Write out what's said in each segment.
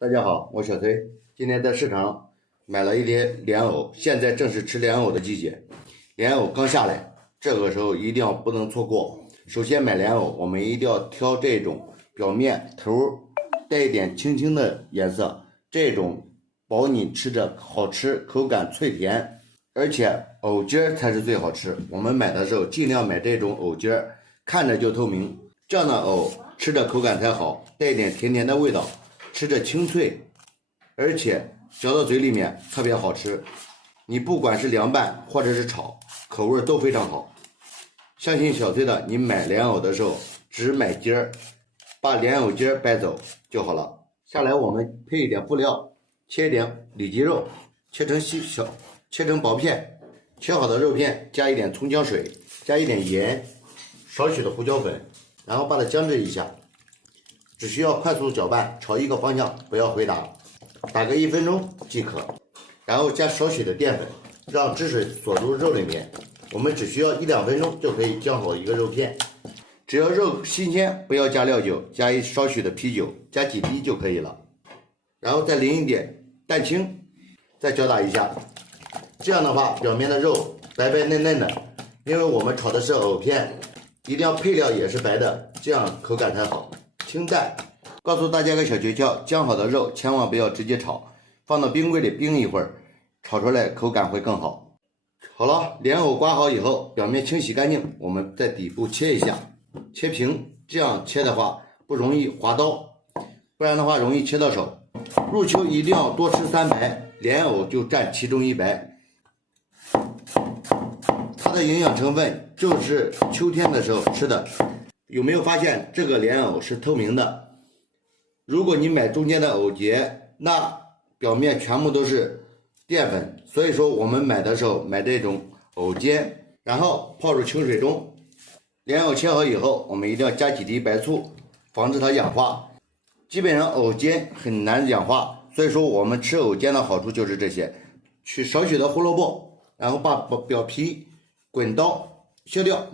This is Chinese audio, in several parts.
大家好，我小崔，今天在市场买了一碟莲藕，现在正是吃莲藕的季节，莲藕刚下来，这个时候一定要不能错过。首先买莲藕，我们一定要挑这种表面头带一点青青的颜色，这种保你吃着好吃，口感脆甜，而且藕尖才是最好吃。我们买的时候尽量买这种藕尖，看着就透明，这样的藕吃着口感才好，带一点甜甜的味道。吃着清脆，而且嚼到嘴里面特别好吃。你不管是凉拌或者是炒，口味都非常好。相信小崔的，你买莲藕的时候只买尖儿，把莲藕尖儿掰走就好了。下来我们配一点辅料，切一点里脊肉，切成切成薄片。切好的肉片加一点葱姜水，加一点盐，少许的胡椒粉，然后把它姜制一下。只需要快速搅拌，朝一个方向，不要回打，打个1分钟即可。然后加少许的淀粉，让汁水锁入肉里面。我们只需要1-2分钟就可以酱好一个肉片。只要肉新鲜，不要加料酒，加少许的啤酒，加几滴就可以了。然后再淋一点蛋清，再搅打一下。这样的话，表面的肉白白嫩嫩的，因为我们炒的是藕片，一定要配料也是白的，这样口感才好。清淡，告诉大家个小诀窍，姜好的肉千万不要直接炒，放到冰柜里冰一会儿，炒出来口感会更好。好了，莲藕刮好以后，表面清洗干净，我们在底部切一下，切平，这样切的话不容易划刀，不然的话容易切到手。入秋一定要多吃3白，莲藕就占其中1白。它的营养成分就是秋天的时候吃的。有没有发现这个莲藕是透明的？如果你买中间的藕节，那表面全部都是淀粉，所以说我们买的时候买这种藕尖，然后泡入清水中。莲藕切好以后，我们一定要加几滴白醋，防止它氧化。基本上藕尖很难氧化，所以说我们吃藕尖的好处就是这些。取少许的胡萝卜，然后把表皮滚刀削掉。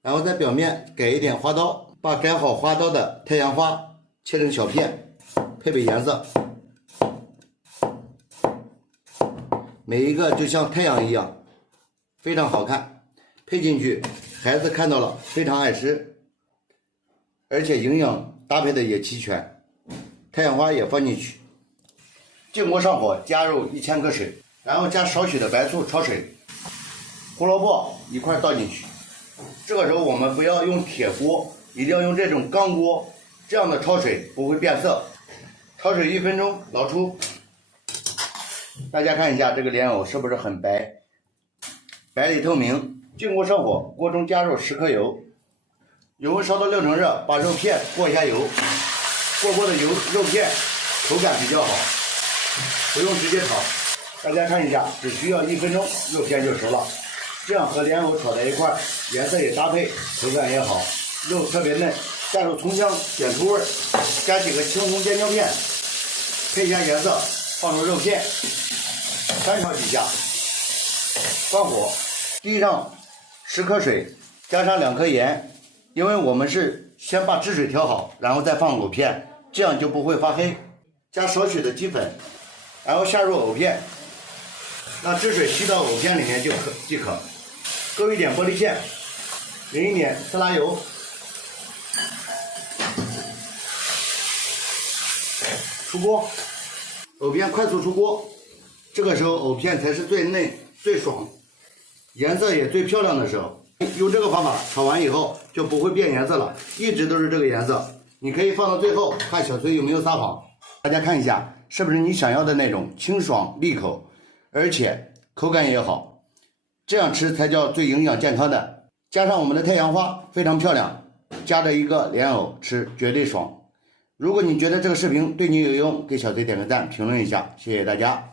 然后在表面给一点花刀，把改好花刀的太阳花切成小片，配备颜色，每一个就像太阳一样，非常好看。配进去，孩子看到了非常爱吃，而且营养搭配的也齐全。太阳花也放进去，静锅上火，加入1000克水，然后加少许的白醋焯水，胡萝卜一块倒进去。这个时候我们不要用铁锅，一定要用这种钢锅，这样的焯水不会变色。焯水1分钟，捞出。大家看一下这个莲藕是不是很白，白里透明。静锅上火，锅中加入10克油，油温烧到6成热，把肉片过一下油，过的肉片口感比较好，不用直接炒。大家看一下，只需要1分钟，肉片就熟了。这样和莲藕炒在一块，颜色也搭配，口感也好，肉特别嫩。下入葱姜点出味，加几个青红尖椒片，配一下颜色，放入肉片，翻炒几下，关火，滴上10克水，加上2颗盐，因为我们是先把汁水调好，然后再放藕片，这样就不会发黑。加少许的鸡粉，然后下入藕片，让汁水吸到藕片里面即可。勾一点玻璃片，淋一点色拉油，出锅，藕片快速出锅。这个时候藕片才是最嫩、最爽，颜色也最漂亮的时候。用这个方法炒完以后就不会变颜色了，一直都是这个颜色。你可以放到最后，看小崔有没有撒谎。大家看一下，是不是你想要的那种清爽利口，而且口感也好。这样吃才叫最营养健康的。加上我们的太阳花非常漂亮，夹着一个莲藕吃绝对爽。如果你觉得这个视频对你有用，给小崔点个赞，评论一下，谢谢大家。